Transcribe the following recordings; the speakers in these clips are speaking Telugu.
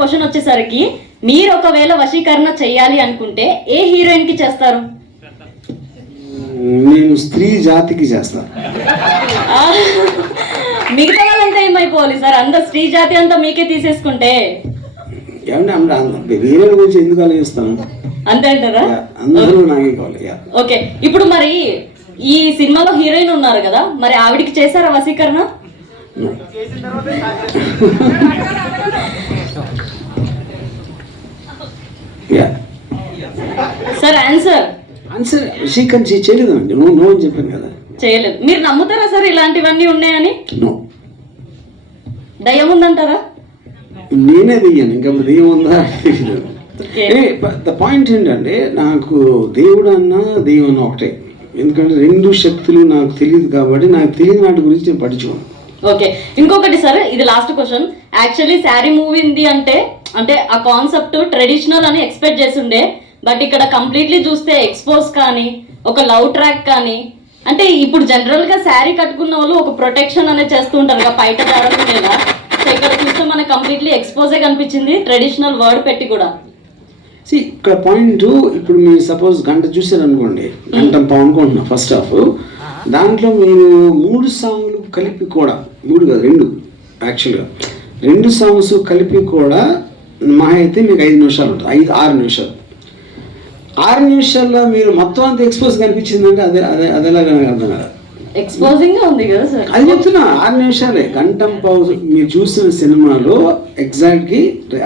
క్వశ్చన్ వచ్చేసరికి మీరు ఒకవేళ వశీకరణ చేయాలి అనుకుంటే ఏ హీరోయిన్ కి చేస్తారు? నేను స్త్రీ జాతికి చేస్తాను. మిగతా వాళ్ళంతా ఏమైపోవాలి సార్? అందరు స్త్రీ జాతి అంతా మీకే తీసేసుకుంటే ఏమంటే వేరే గురించి ఎందుకు ఆలోచిస్తాను? అంతే అంటారా? అందరూ నాకే కావాలి. ఓకే, ఇప్పుడు మరి ఈ సినిమాలో హీరోయిన్ ఉన్నారు కదా, మరి ఆవిడికి చేశారా వశీకరణ? సార్ ఆన్సర్ వశీకరణ చేయలేదు అండి. నో అని చెప్పాను కదా. చేయలేదు. మీరు నమ్ముతారా సార్ ఇలాంటివన్నీ ఉన్నాయని? నో. దయ్యం ఉందంటారా? నేనే దెయ్యాను, ఇంకా దెయ్యం ఉందా? ద పాయింట్ ఏంటంటే నాకు దేవుడు అన్నా దెయ్యం అన్న ఒకటే. ఎందుకంటే రెండు శక్తులు నాకు తెలియదు కాబట్టి నాకు తెలియని వాటి గురించి నేను పట్టించుకోను. ఓకే, ఇంకొకటి సార్, ఇది last question. Actually sari movie ఉంది అంటే ఆ కాన్సెప్ట్ ట్రెడిషనల్ అని ఎక్స్పెక్ట్ చేస్తుండే, బట్ ఇక్కడ కంప్లీట్లీ చూస్తే ఎక్స్పోజ్ కానీ ఒక లవ్ ట్రాక్ కానీ, అంటే ఇప్పుడు జనరల్ గా శారీ కట్టుకున్న వాళ్ళు ఒక ప్రొటెక్షన్ అనేది చేస్తూ ఉంటారు కదా బయట జరగకుండా. సో ఇక్కడ చూస్తే మనకు కంప్లీట్లీ ఎక్స్పోజే కనిపించింది, ట్రెడిషనల్ వర్డ్ పెట్టి కూడా. ఇక్కడ పాయింట్, ఇప్పుడు మీరు సపోజ్ గంట చూసారు అనుకోండి, గంట అనుకుంటున్నా ఫస్ట్ హాఫ్, దాంట్లో మీరు 3 సాంగ్లు కలిపి కూడా, 3 కాదు 2 యాక్చువల్గా 2 సాంగ్స్ కలిపి కూడా మహా అయితే మీకు 5 నిమిషాలు ఉంటుంది, 6 నిమిషాలు. 6 నిమిషాల్లో మీరు మొత్తం అంతా ఎక్స్పోజ్ కనిపించిందంటే అదేలాగా అర్థం కదా. ఎక్స్పోజింగ్ ఉంది కదా సార్, అది చెప్తున్నా. 6 నిమిషాలే, గంట పావు మీరు చూసిన సినిమాలో ఎగ్జాక్ట్గా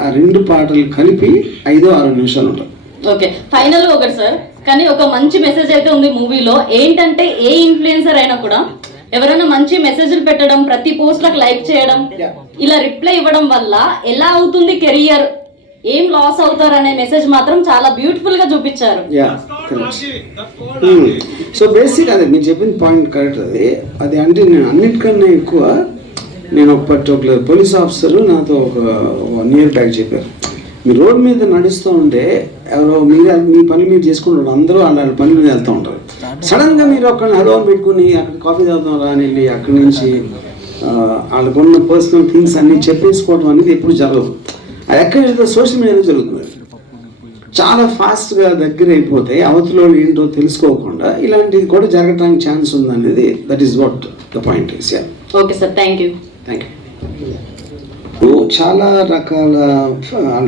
ఆ 2 పాటలు కలిపి 5-6 నిమిషాలు ఉంటాయి. ఓకే, ఫైనల్ ఒకటి సార్, కానీ ఒక మంచి మెసేజ్ అయితే ఉంది మూవీలో. ఏంటంటే ఏ ఇన్ఫ్లుయెన్సర్ అయినా కూడా ఎవరైనా మంచి మెసేజ్లు పెట్టడం, ప్రతి పోస్ట్లకు లైక్ చేయడం, ఇలా రిప్లై ఇవ్వడం వల్ల ఎలా అవుతుంది కెరియర్, ఏం లాస్ అవుతారు అనే మెసేజ్ మాత్రం చాలా బ్యూటిఫుల్ గా చూపించారు. సో బేసిక్ అదే మీరు చెప్పిన పాయింట్ కరెక్ట్. అది అంటే నేను అన్నిటికన్నా ఎక్కువ, నేను ఒక పర్టికులర్ పోలీస్ ఆఫీసర్ నాతో ఒక 1 year బ్యాక్ చెప్పారు, మీరు రోడ్ మీద నడుస్తూ ఉంటే ఎవరో మీ పని మీరు చేసుకుంటారు, అందరూ వాళ్ళ పని మీద వెళ్తూ ఉంటారు. సడన్గా మీరు ఒకరిని హలో అని పెట్టుకుని అక్కడ కాఫీ తాగుతాం రా అని వెళ్ళి అక్కడి నుంచి వాళ్ళకున్న పర్సనల్ థింగ్స్ అన్నీ చెప్పేసుకోవడం అనేది ఎప్పుడు జరగదు. అది ఎక్కడ సోషల్ మీడియాలో జరుగుతుంది. చాలా ఫాస్ట్గా దగ్గర అయిపోతే అవతల ఏంటో తెలుసుకోకుండా ఇలాంటిది కూడా జరగడానికి ఛాన్స్ ఉందనేది, that is what the point is. Okay sir, thank you. చాలా రకాల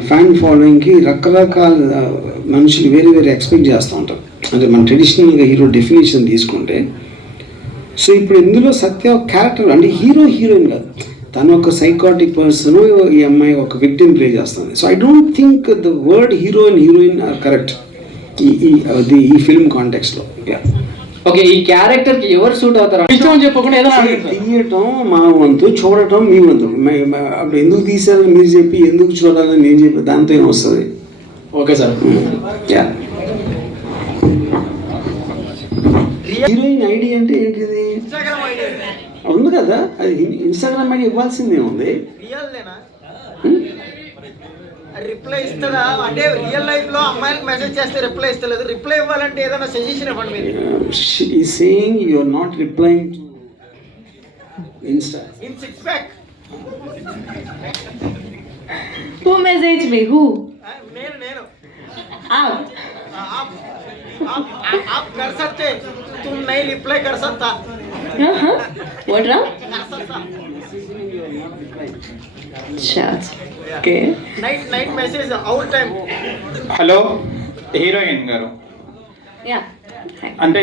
ఫ్యాన్ ఫాలోయింగ్కి రకరకాల మనుషులు వేరే వేరే ఎక్స్పెక్ట్ చేస్తూ ఉంటారు. అంటే మన ట్రెడిషనల్గా హీరో డెఫినేషన్ తీసుకుంటే, సో ఇప్పుడు ఇందులో సత్య క్యారెక్టర్ అంటే హీరోయిన్ కాదు, తను ఒక సైకాటిక్ పర్సన్, ఈ అమ్మాయి ఒక విక్టిమ్ ప్లే చేస్తుంది. So I don't think the word hero and heroine or correct ఈ ఫిల్మ్ కాంటెక్స్ట్ లో. ఓకే, ఈ క్యారెక్టర్ కి ఎవరు సూట్ అవుతారు చెప్పకుండా తీయటం మా వంతు, చూడటం మీ వంతు. అప్పుడు ఎందుకు తీసారని మీరు చెప్పి, ఎందుకు చూడాలని నేను చెప్పి, దాంతో ఏం వస్తుంది? Okay sir. హీరోయిన్ ఐడి అంటే ఏంటిది? ఉంది కదా, అది ఇన్స్టాగ్రామ్ ఐడి ఇవ్వాల్సిందే ఉంది. రిప్లై ఇస్తుందా అంటే రియల్ లైఫ్ లో అమ్మాయిలకు మెసేజ్ చేస్తే రిప్లై ఇస్తలేదు, రిప్లై ఇవ్వాలంటే ఏదైనా సజెషన్ ఇవ్వండి మీరు. She is saying you are not replying to Insta. In six pack. Who messaged me? Who? నేను आप कर सकते, तुम नहीं रिप्लाई कर सकता. What wrong? Okay. Night message all time. Hello heroine గారు, Yeah. అంటే